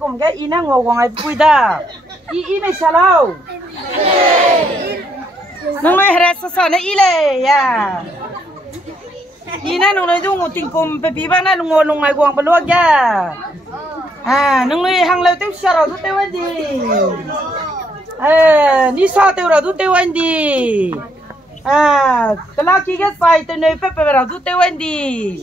cùng cái in nó ngồi ngoài vui ta in này sao đâu nông nuôi hết sao này in này ya in nó nông nuôi dùng một tình cùng bị bạn nó ngồi ngoài quảng bờ luộc ya nông nuôi hàng lâu tiêu sao rồi tiêu anh đi ni sao tiêu rồi tiêu anh đi cái lá kia cái sai tiêu này phải rồi tiêu anh đi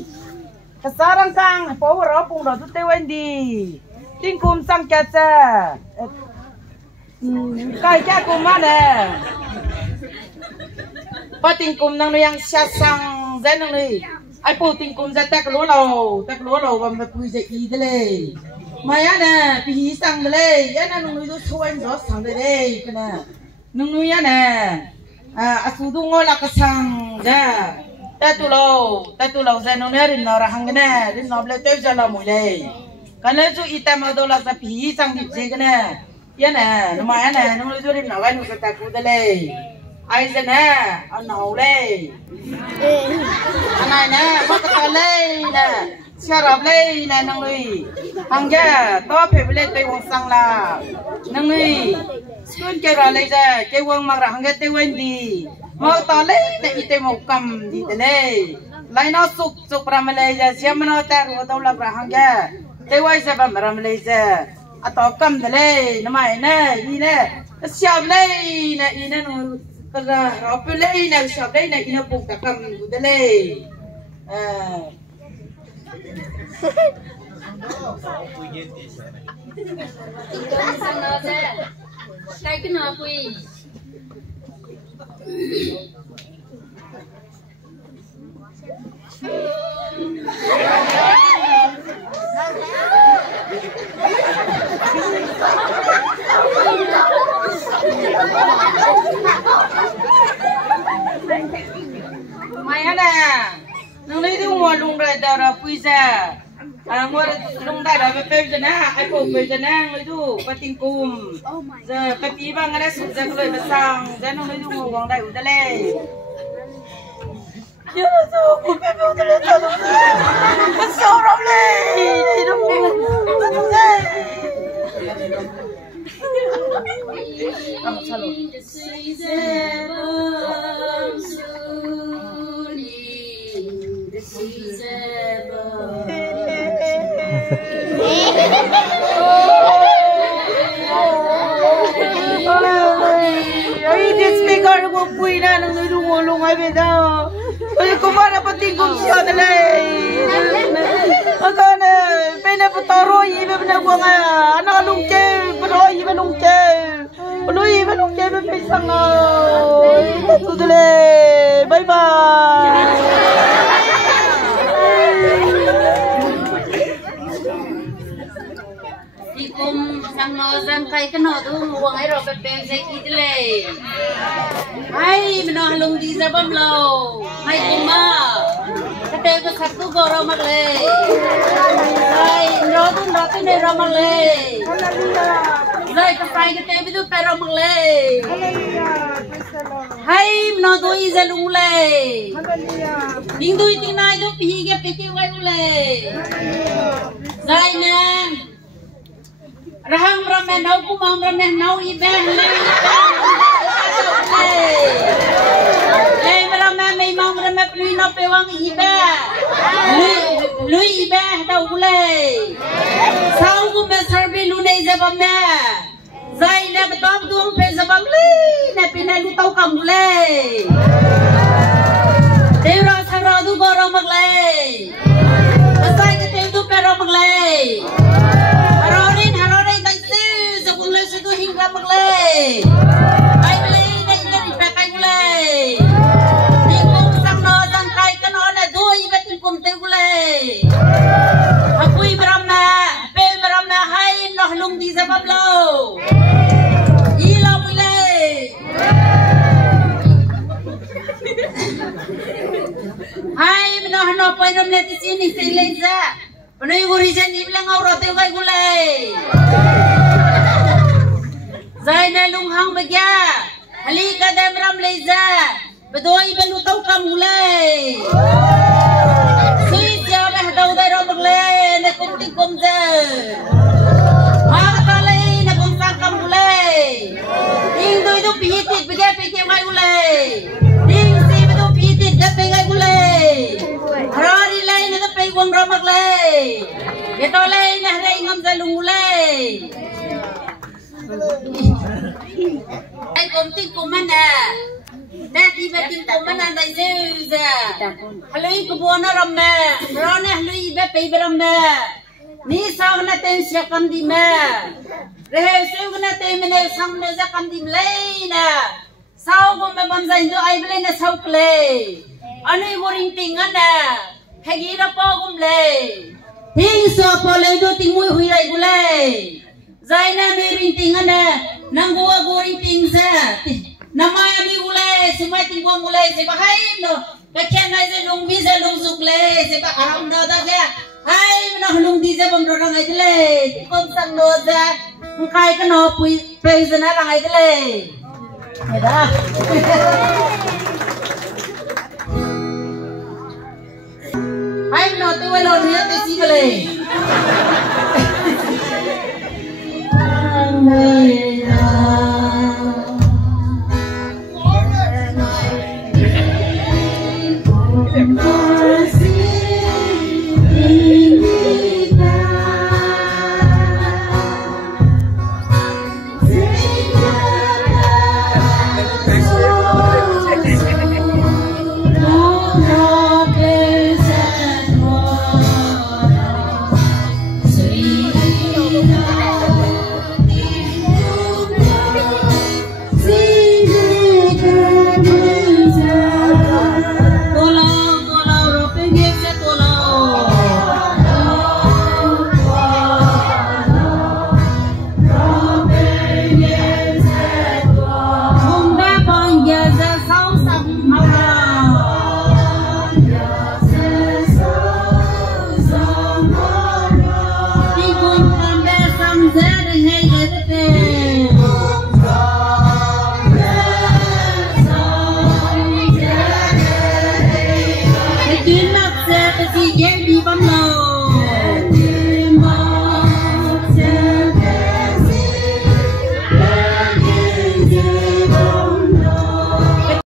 cái sarang sang phố rồi bung rồi tiêu anh đi tình cùng sang cái cái cùng mà nè ba tình cùng năng yang sát sang dễ năng này ai phụ tình cùng ra tắc lúa lầu và mặt quỳ dậy đi đây mày á nè bị sang đây á nè nuôi tôi xui anh gió sang đây cái nè nuôi á nè aku tu ngồi là cái sang ra ta tu lâu ra nuôi rin nó ra hàng cái nè rin nó lấy tới giờ là mùi đây cái này chú item ở đâu là cái bị sang đi chơi cái nè ya nè mày á nè nuôi tôi rin nó cái nuôi cái cụ đây ai giờ nè anh nấu đây anh này nè bắt cái đây nè xe đạp đây nè nông nuôi hàng gia to phải lên cây quăng sang là nông nuôi xuân cây ra lấy ra cây quăng mặc ra hàng gia tây quên đi mau to lấy để ite một cầm đi đây lấy nó sụp ra mà lấy ra xem nó ta rồi đâu là ra hàng gia tây quay ra mà ra mà lấy ra à to cầm đây nó mày nè đi nè xe đây nè đi nè cái ra rộp lấy nè xe đây nè đi nó buộc cả cầm đây cái nào quỳ mày á nè nông lấy thứ mua lùng rồi đào ra pui ra mua lùng đại đào về phê nè ai phụ phê nè lấy thứ bắt tinh cùm giờ cái tí bằng cái đấy sụt ra cái lời sang giờ nông lấy thứ mua quảng đại uống đây giờ rồi cũng phải mua đây tao đâu nó sâu lắm đây đâu đây Ay, speaker ko puy na nang nulung ay beda. Ay, kumara pati kong siya dalay. Agana, pena pataro ibe na ko nga. Ana lungke, pero ibe lungke. Ano ibe lungke be pisang. Tudale. Bye bye. Ikum sang no sang kai ka no tu muang ai ro pe pe sai ki le ai mino halung di sa bam lo mai kuma ka te ko sat tu go ro mak le ai ro tu ne ro mak le ai ka sai ka te bi tu pe ro mak le hai mino tu i za lung le ding tu ting nai tu pi ge pe ki wai le ai ne rahang ramai nau kumam ramai nau iben le ramai mai mau ramai plui nau pewang iben lui iben tau le sau kum be serbi lu nei zabam ne zai ne betom tuang pe zabam le ne pina lu tau kam le deura sara du goro mak le asai ke te du pero mak le mak le ai le nei le pe kai le ni kum sang no sang kai ka no na doi bet kum te le apui brahma pe brahma hai no lung di sabab lo i lo le hai no pe ram le ti sini se le za panoi guri jan ni bilang au ro te kai le Zai na lung hang bagya, halika damram leza, bedoi belu tau kamule. Sui siya ba daw dai ro magle, ne kum ti kum za. tu pihitit pergi mai ulai. Ding si tu pihitit dah pergi ulai. Hari lain tu pergi uang ramak lay. Kita lain dah ray ngam jalung ulai. Ai komting komana. Tadi beting komana dai zeuza. Halui kubona ramme. Rone halui be pergi beramme. Ni sang na ten siakan di me. Rehe sung na ten mene sang na siakan di lay na. Sao ko me bam zain do ai bele na sao play. Anui boring tingan na. Hegi ra po gum lay. Ting so po lay do ting mui hui rai gulay. Zain na me ring tingan na. Nang gua boring ting sa. Namay ani gulay. Sumay ting gua gulay. Seba hai no. Kakyan na se lung bi se lung suk lay. Seba aram na da kaya. Hai mana hulung di je bom dorang ai dele kom sang no ja kai ka no pui pe zana lang ai dele eda hai no tu lo ni te si gele Begin